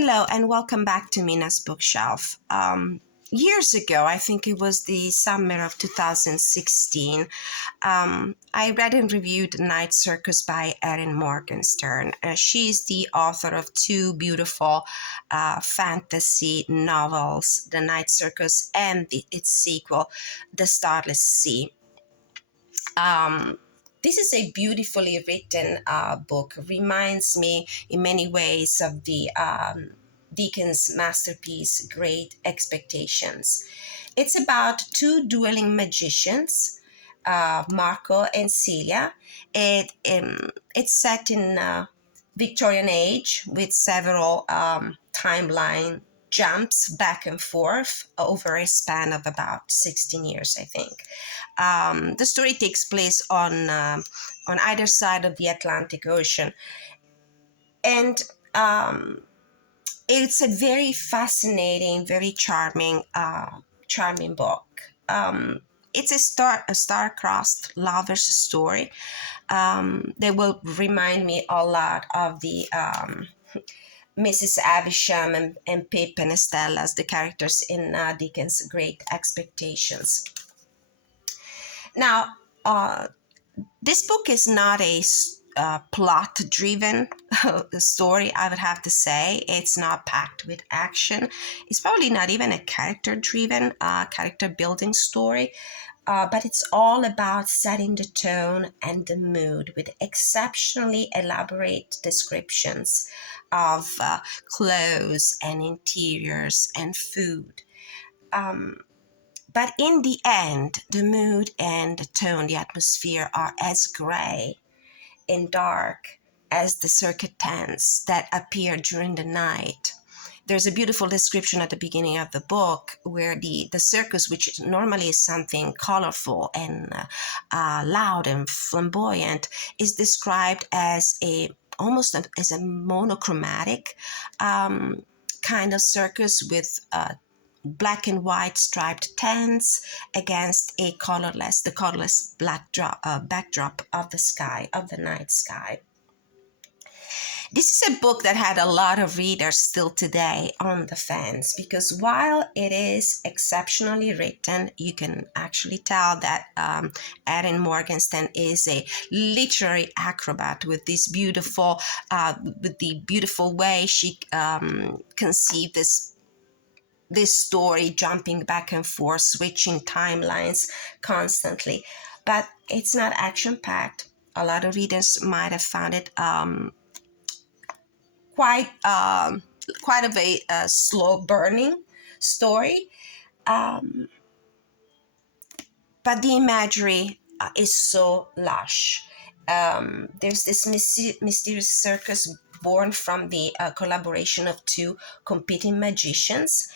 Hello and welcome back to Mina's Bookshelf. Years ago, I think it was the summer of 2016, I read and reviewed The Night Circus by Erin Morgenstern. She's the author of two beautiful fantasy novels, The Night Circus and its sequel, The Starless Sea. This is a beautifully written book. Reminds me in many ways of the Dickens' masterpiece, Great Expectations. It's about two dueling magicians, Marco and Celia. It's set in Victorian age with several timeline jumps back and forth over a span of about 16 years, I think. The story takes place on either side of the Atlantic Ocean, and it's a very fascinating, very charming book. It's a star-crossed lover's story. They will remind me a lot of the Mrs. Avisham and Pip and Estella as the characters in Dickens' Great Expectations. Now, this book is not a plot-driven story, I would have to say. It's not packed with action. It's probably not even a character-driven, character-building story. But it's all about setting the tone and the mood with exceptionally elaborate descriptions of clothes and interiors and food. But in the end, the mood and the tone, the atmosphere are as gray and dark as the circuit tents that appear during the night. There's a beautiful description at the beginning of the book where the circus, which normally is something colorful and loud and flamboyant, is described as almost as a monochromatic kind of circus with black and white striped tents against the colorless backdrop of the sky, of the night sky. This is a book that had a lot of readers still today on the fence because while it is exceptionally written, you can actually tell that Erin Morgenstern is a literary acrobat with the beautiful way she conceived this story, jumping back and forth, switching timelines constantly. But it's not action-packed. A lot of readers might have found it quite of a slow burning story, but the imagery is so lush. There's this mysterious circus born from the collaboration of two competing magicians.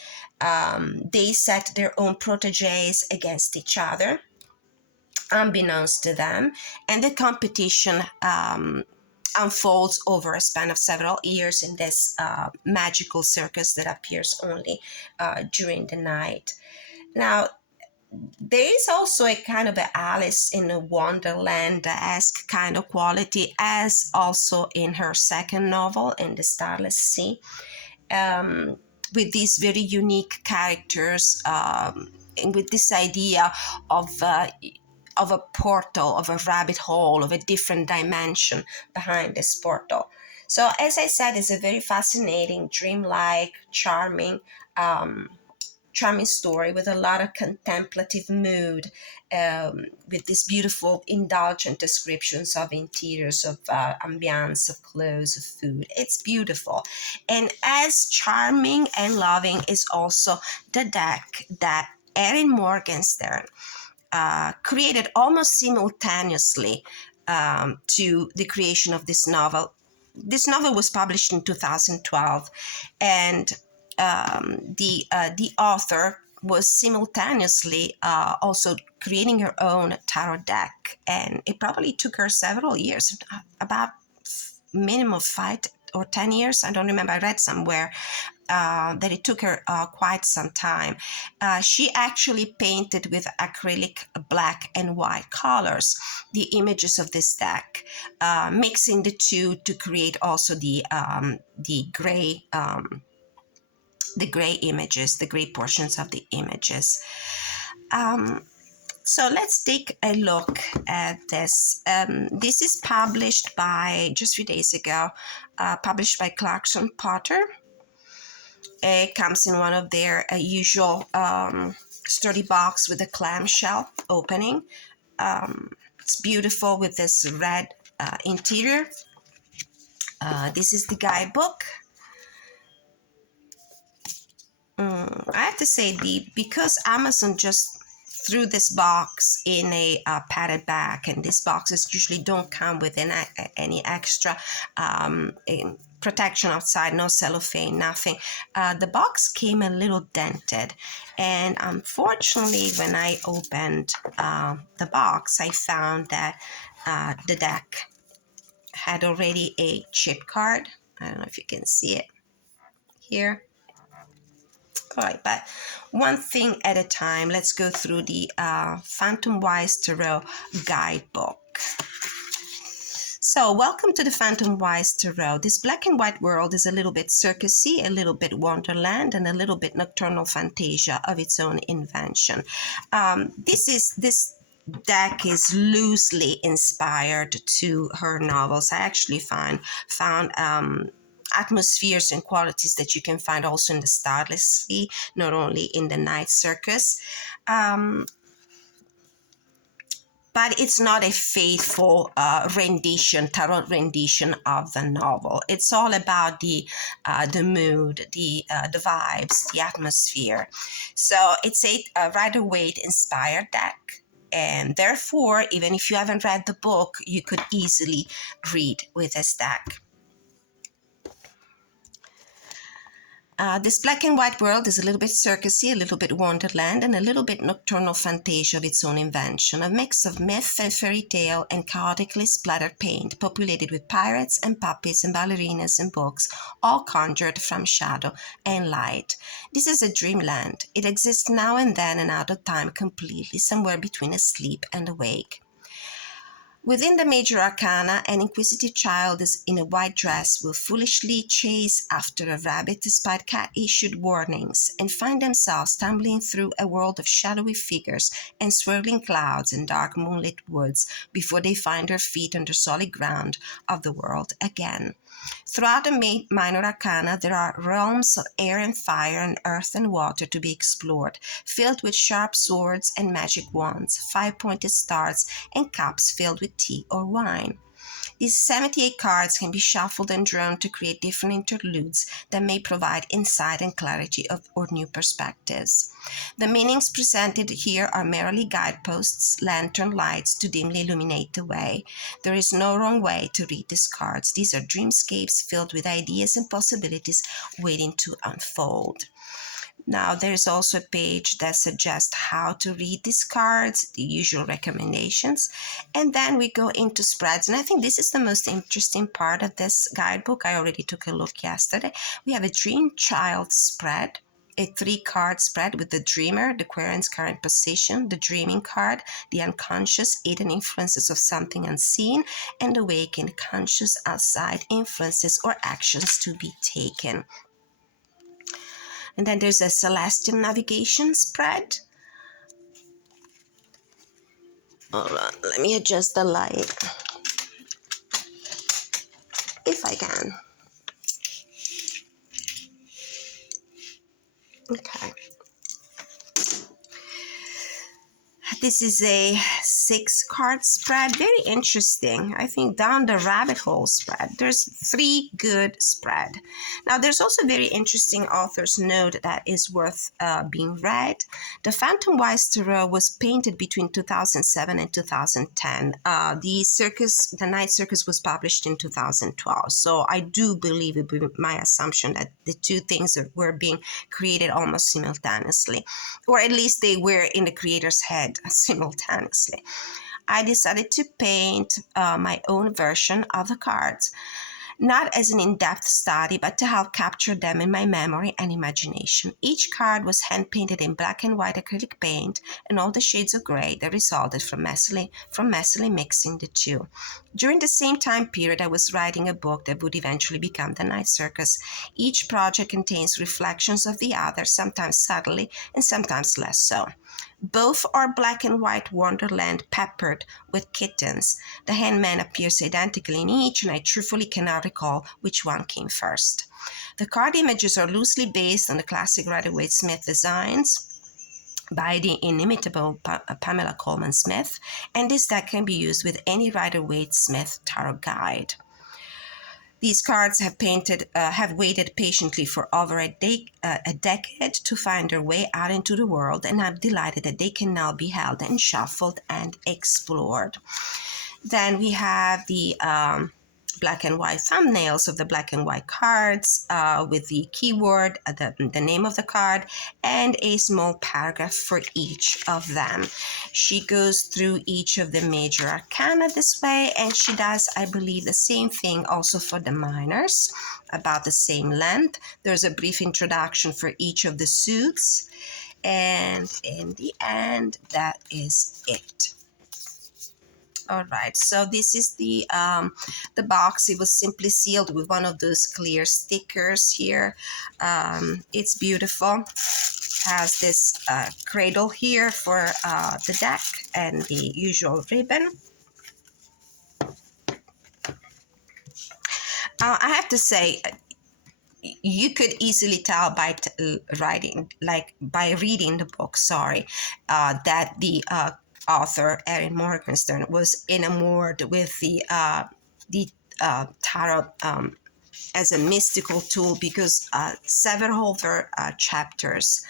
They set their own proteges against each other, unbeknownst to them, and the competition unfolds over a span of several years in this magical circus that appears only during the night. Now, there is also a kind of a Alice in a Wonderland-esque kind of quality, as also in her second novel, in The Starless Sea, with these very unique characters and with this idea of a portal, of a rabbit hole, of a different dimension behind this portal. So, as I said, it's a very fascinating, dreamlike, charming story with a lot of contemplative mood, with these beautiful, indulgent descriptions of interiors, of ambience, of clothes, of food. It's beautiful. And as charming and loving is also the deck that Erin Morgenstern created almost simultaneously to the creation of this novel. This novel was published in 2012, and the author was simultaneously also creating her own tarot deck, and it probably took her several years, about minimum of 5 or 10 years. I don't remember. I read somewhere that it took her quite some time. She actually painted with acrylic black and white colors the images of this deck, mixing the two to create also the gray the gray images, the gray portions of the images. So let's take a look at this. This is published by, just a few days ago, published by Clarkson Potter. It comes in one of their usual sturdy box with a clamshell opening. It's beautiful with this red interior. This is the guidebook. I have to say, because Amazon just threw this box in a padded bag, and these boxes usually don't come with any extra protection outside, no cellophane, nothing. The box came a little dented, and unfortunately when I opened the box, I found that the deck had already a chip card. I don't know if you can see it here. All right, but one thing at a time. Let's go through the PHANTOMWISE Tarot Guidebook. So welcome to the PHANTOMWISE Tarot. This black and white world is a little bit circusy, a little bit wonderland, and a little bit nocturnal fantasia of its own invention. This deck is loosely inspired to her novels. I actually found atmospheres and qualities that you can find also in the Starless, not only in the Night Circus. But it's not a faithful tarot rendition of the novel. It's all about the mood, the vibes, the atmosphere. So it's a Rider-Waite inspired deck. And therefore, even if you haven't read the book, you could easily read with this deck. This black and white world is a little bit circusy, a little bit wonderland, and a little bit nocturnal fantasia of its own invention, a mix of myth and fairy tale and chaotically splattered paint, populated with pirates and puppets and ballerinas and books, all conjured from shadow and light. This is a dreamland. It exists now and then and out of time completely, somewhere between asleep and awake. Within the major arcana, an inquisitive child in a white dress will foolishly chase after a rabbit despite cat-issued warnings and find themselves stumbling through a world of shadowy figures and swirling clouds and dark moonlit woods before they find their feet on the solid ground of the world again. Throughout the minor arcana, there are realms of air and fire and earth and water to be explored, filled with sharp swords and magic wands, five-pointed stars, and cups filled with tea or wine. These 78 cards can be shuffled and drawn to create different interludes that may provide insight and clarity or new perspectives. The meanings presented here are merely guideposts, lantern lights to dimly illuminate the way. There is no wrong way to read these cards. These are dreamscapes filled with ideas and possibilities waiting to unfold. Now, there's also a page that suggests how to read these cards, the usual recommendations, and then we go into spreads. And I think this is the most interesting part of this guidebook. I already took a look yesterday. We have a Dream Child spread, a 3-card spread with the Dreamer, the Querent's current position, the Dreaming card, the unconscious hidden influences of something unseen, and awakened conscious outside influences or actions to be taken. And then there's a Celestial Navigation spread. Hold on, let me adjust the light, if I can. Okay. This is a 6-card spread. Very interesting. I think down the rabbit hole spread. There's 3 good spread. Now, there's also a very interesting author's note that is worth being read. The PHANTOMWISE Tarot was painted between 2007 and 2010. The Night Circus was published in 2012. So I do believe it would be my assumption that the two things were being created almost simultaneously, or at least they were in the creator's head simultaneously. I decided to paint my own version of the cards, not as an in-depth study, but to help capture them in my memory and imagination. Each card was hand-painted in black and white acrylic paint and all the shades of gray that resulted from messily mixing the two. During the same time period, I was writing a book that would eventually become The Night Circus. Each project contains reflections of the other, sometimes subtly and sometimes less so. Both are black and white wonderland peppered with kittens. The hangman appears identically in each, and I truthfully cannot recall which one came first. The card images are loosely based on the classic Rider-Waite-Smith designs by the inimitable Pamela Coleman Smith, and this deck can be used with any Rider-Waite-Smith tarot guide. These cards have waited patiently for over a decade to find their way out into the world, and I'm delighted that they can now be held and shuffled and explored. Then we have the black and white thumbnails of the black and white cards with the keyword, the name of the card, and a small paragraph for each of them. She goes through each of the major arcana this way, and she does, I believe, the same thing also for the minors, about the same length. There's a brief introduction for each of the suits, and in the end, that is it. All right, so this is the box. It was simply sealed with one of those clear stickers here. It's beautiful. Has this cradle here for the deck and the usual ribbon. I have to say, you could easily tell by reading the book, that the author Erin Morgenstern was enamored with the tarot as a mystical tool, because several of her chapters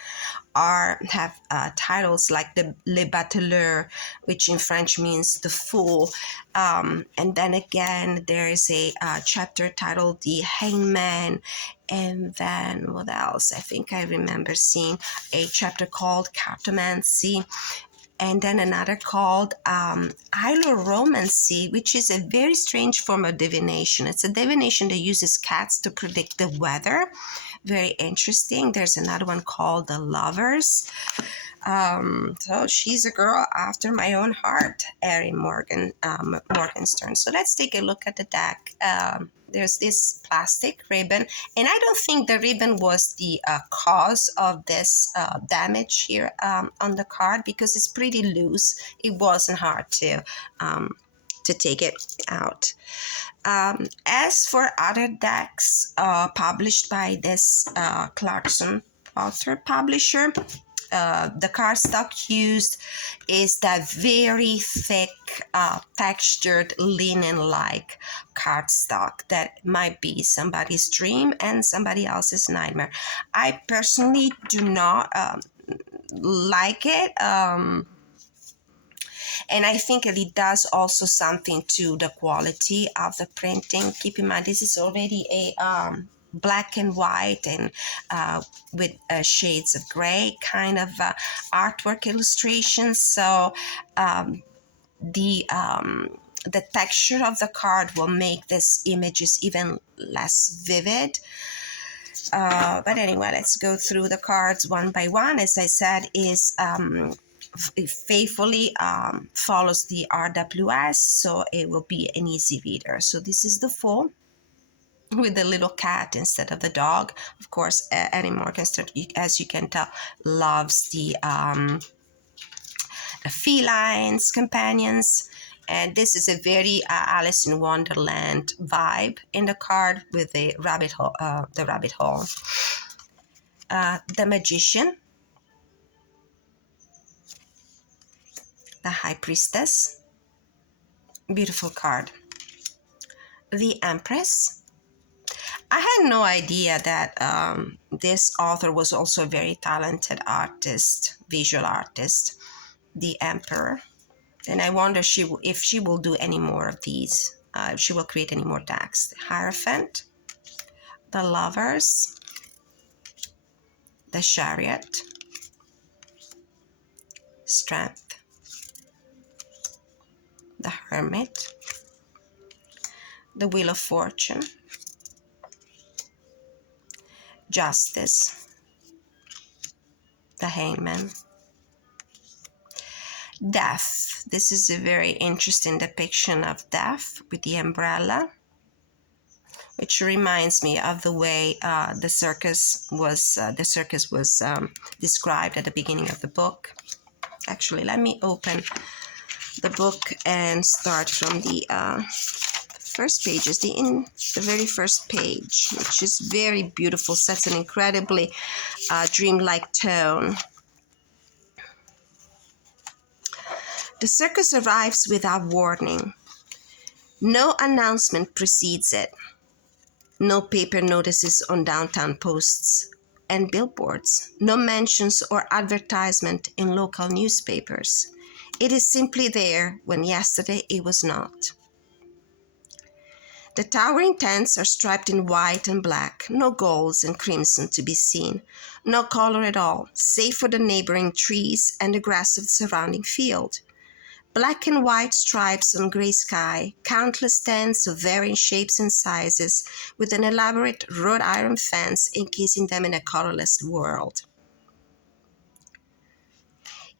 have titles like the Le Bateleur, which in French means the fool, and then again there is a chapter titled the Hangman, and then what else? I think I remember seeing a chapter called Cartomancy, and then another called Hyaloromancy, which is a very strange form of divination. It's a divination that uses cats to predict the weather. Very interesting. There's another one called The Lovers. So she's a girl after my own heart, Erin Morgenstern. So let's take a look at the deck. There's this plastic ribbon, and I don't think the ribbon was the cause of this damage here on the card, because it's pretty loose. It wasn't hard to take it out. As for other decks published by this Clarkson Potter publisher, the cardstock used is that very thick, textured, linen-like cardstock that might be somebody's dream and somebody else's nightmare. I personally do not like it. And I think it does also something to the quality of the printing. Keep in mind, this is already a black and white and with shades of gray kind of artwork illustrations. So the texture of the card will make these images even less vivid. But anyway, let's go through the cards one by one. As I said, is faithfully follows the RWS, so it will be an easy reader. So this is the Fool with the little cat instead of the dog. Of course, Erin Morgenstern, as you can tell, loves the felines companions. And this is a very Alice in Wonderland vibe in the card with the rabbit hole. The Magician, the High Priestess, beautiful card. The Empress. I had no idea that this author was also a very talented artist, visual artist. The Emperor. And I wonder if she will do any more of these. If she will create any more decks. The Hierophant. The Lovers. The Chariot. Strength. The Hermit. The Wheel of Fortune. Justice. The Hangman. Death. This is a very interesting depiction of death with the umbrella, which reminds me of the way the circus was described at the beginning of the book. Actually, let me open the book and start from the first pages, the very first page, which is very beautiful, sets an incredibly dreamlike tone. The circus arrives without warning. No announcement precedes it. No paper notices on downtown posts and billboards. No mentions or advertisement in local newspapers. It is simply there when yesterday it was not. The towering tents are striped in white and black, no golds and crimson to be seen, no color at all, save for the neighboring trees and the grass of the surrounding field. Black and white stripes on gray sky, countless tents of varying shapes and sizes, with an elaborate wrought iron fence encasing them in a colorless world.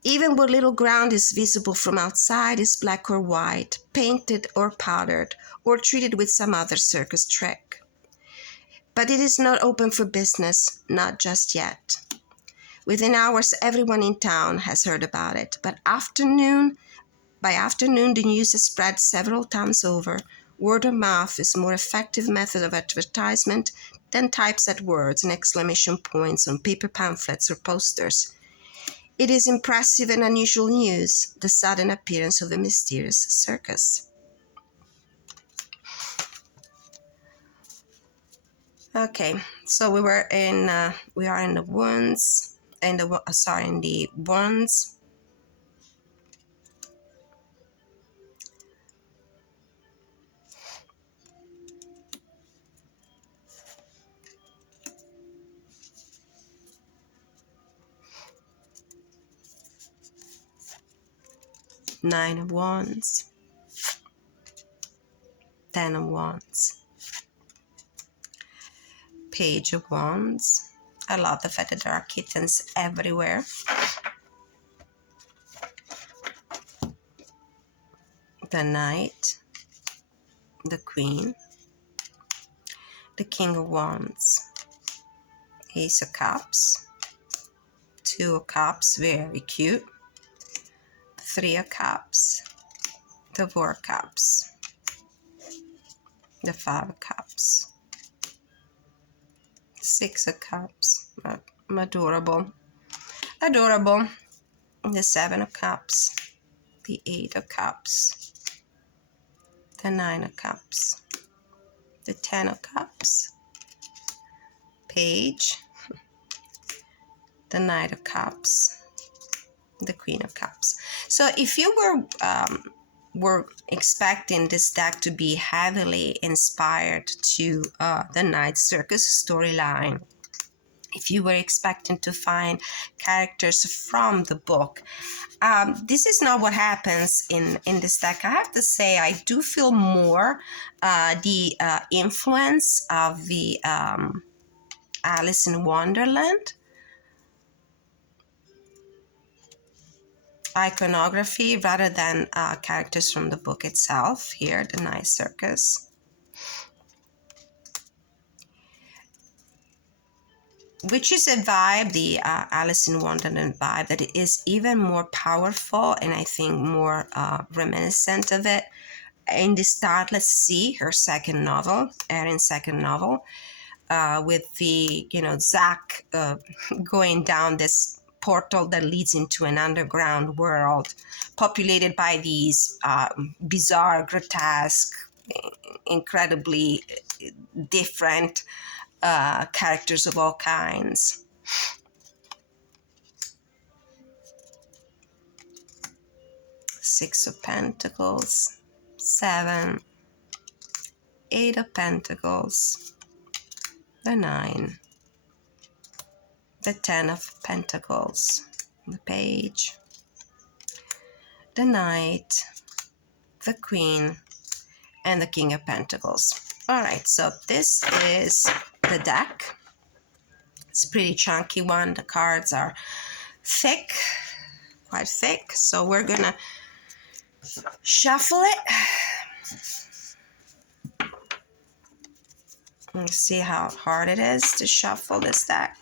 Even what little ground is visible from outside is black or white, painted or powdered, or treated with some other circus trick. But it is not open for business, not just yet. Within hours, everyone in town has heard about it, but by afternoon, the news has spread several towns over. Word of mouth is a more effective method of advertisement than typeset words and exclamation points on paper pamphlets or posters. It is impressive and unusual news, the sudden appearance of a mysterious circus. Okay, so we are in the wands, in the wands. Nine of Wands, 10 of Wands, Page of Wands. I love the fact that there are kittens everywhere. The Knight, the Queen, the King of Wands, Ace of Cups, Two of Cups, very cute, Three of Cups, the Four of Cups, the Five of Cups, Six of Cups, adorable, the Seven of Cups, the Eight of Cups, the Nine of Cups, the 10 of Cups, Page, the Knight of Cups, the Queen of Cups. So if you were expecting this deck to be heavily inspired to the Night Circus storyline, if you were expecting to find characters from the book, this is not what happens in this deck. I have to say, I do feel more the influence of the Alice in Wonderland iconography rather than characters from the book itself. Here, the Night Circus. Which is a vibe, the Alice in Wonderland vibe, that it is even more powerful and I think more reminiscent of it in the Starless Sea, her second novel, Erin's second novel, with the, Zach going down this portal that leads into an underground world populated by these bizarre, grotesque, incredibly different characters of all kinds. Six of Pentacles, 7, 8 of Pentacles, the 9, the 10 of Pentacles, the Page, the Knight, the Queen, and the King of Pentacles. All right, so this is the deck. It's a pretty chunky one. The cards are thick, quite thick. So we're gonna shuffle it and see how hard it is to shuffle this deck.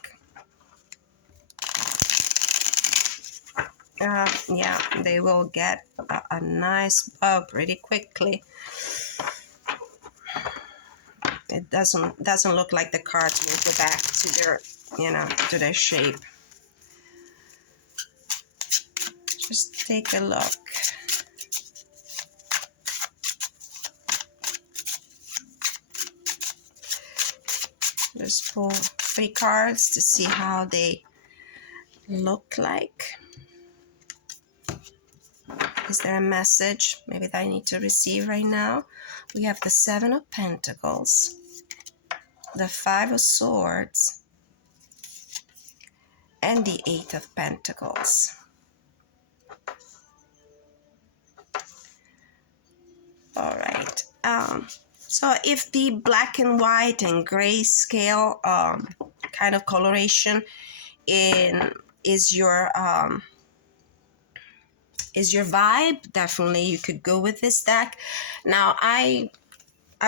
Yeah, they will get a nice bow pretty quickly. It doesn't look like the cards will go back to their, to their shape. Just take a look. Just pull 3 cards to see how they look like. Is there a message maybe that I need to receive right now? We have the 7 of Pentacles, the 5 of Swords, and the 8 of Pentacles. All right. So if the black and white and grayscale kind of coloration is your vibe, definitely you could go with this deck. Now I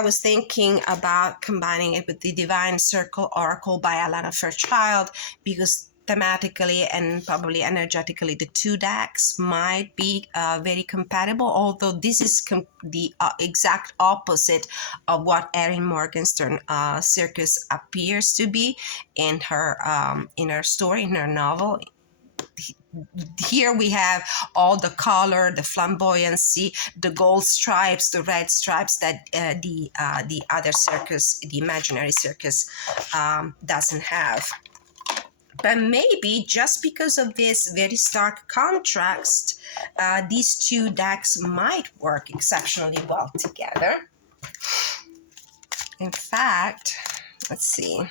was thinking about combining it with the Divine Circle Oracle by Alana Fairchild, because thematically and probably energetically the 2 decks might be very compatible, although this is the exact opposite of what Erin Morgenstern Circus appears to be in her story, in her novel. Here we have all the color, the flamboyancy, the gold stripes, the red stripes that the other circus, the imaginary circus, doesn't have. But maybe just because of this very stark contrast, these 2 decks might work exceptionally well together. In fact, let's see.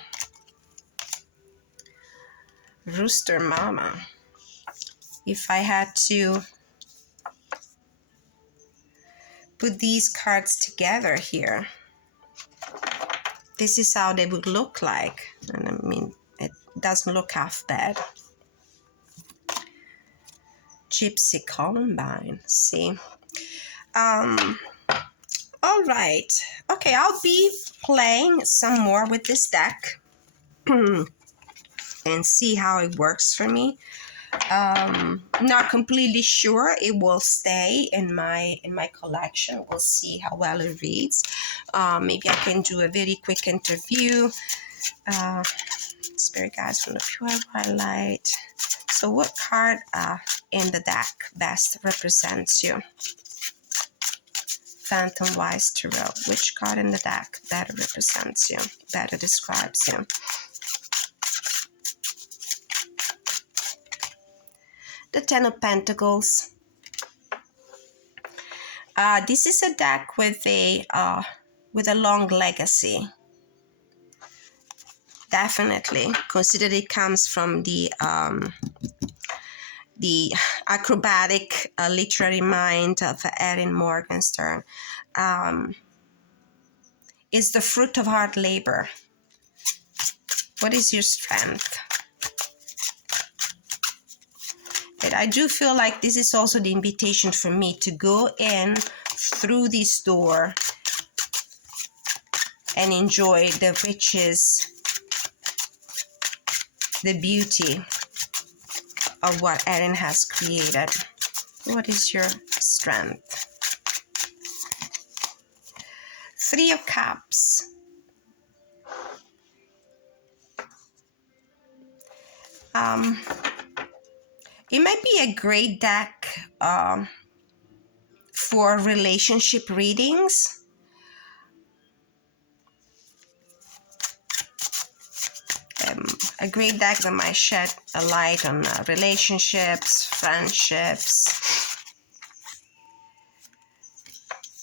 Rooster Mama. If I had to put these cards together here, this is how they would look like. And I mean, it doesn't look half bad. Gypsy Columbine, see. All right. Okay, I'll be playing some more with this deck and see how it works for me. Not completely sure it will stay in my collection. We'll see how well it reads. Maybe I can do a very quick interview. Spirit guides from the pure white light. So what card in the deck best represents you? Phantomwise Tarot. Which card in the deck better represents you, better describes you? The 10 of Pentacles. This is a deck with a long legacy. Definitely, consider it comes from the acrobatic literary mind of Erin Morgenstern. It's the fruit of hard labor. What is your strength? But I do feel like this is also the invitation for me to go in through this door and enjoy the riches, the beauty of what Erin has created. What is your strength? 3 of Cups. It might be a great deck for relationship readings. A great deck that might shed a light on relationships, friendships.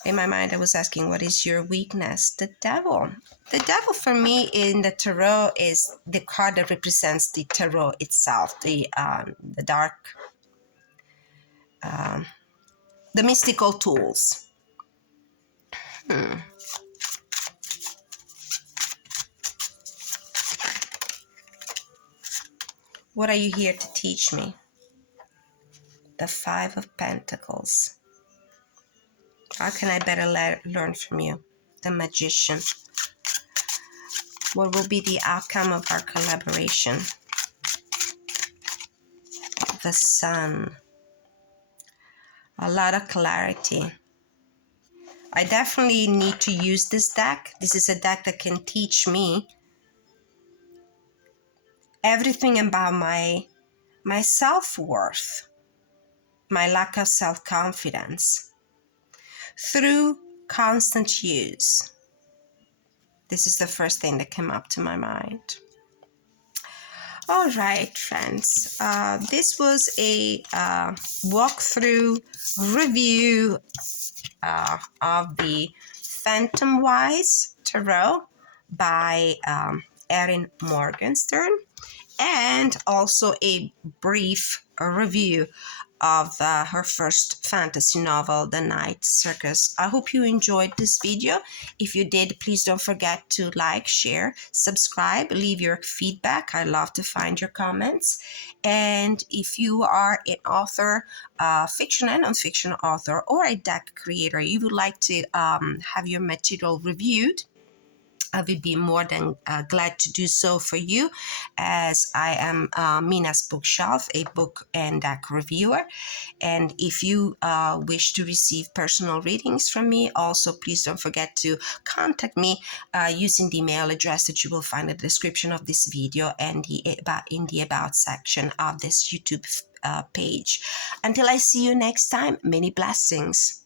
In my mind, I was asking, what is your weakness? The Devil. The Devil for me in the Tarot is the card that represents the Tarot itself, the dark, the mystical tools. What are you here to teach me? the Five of Pentacles. How can I better learn from you? The Magician. What will be the outcome of our collaboration? The Sun. A lot of clarity. I definitely need to use this deck. This is a deck that can teach me everything about my self-worth, my lack of self-confidence through constant use. This is the first thing that came up to my mind. All right, friends. This was a walkthrough review of the PHANTOMWISE Tarot by Erin Morgenstern, and also a brief review of her first fantasy novel, The Night Circus. I hope you enjoyed this video. If you did, please don't forget to like, share, subscribe, leave your feedback. I love to find your comments. And if you are an author, fiction and non-fiction author, or a deck creator, you would like to have your material reviewed, I would be more than glad to do so for you, as I am Mina's Bookshelf, a book and deck reviewer. And if you wish to receive personal readings from me, also please don't forget to contact me using the email address that you will find in the description of this video and in the About section of this YouTube page. Until I see you next time, many blessings.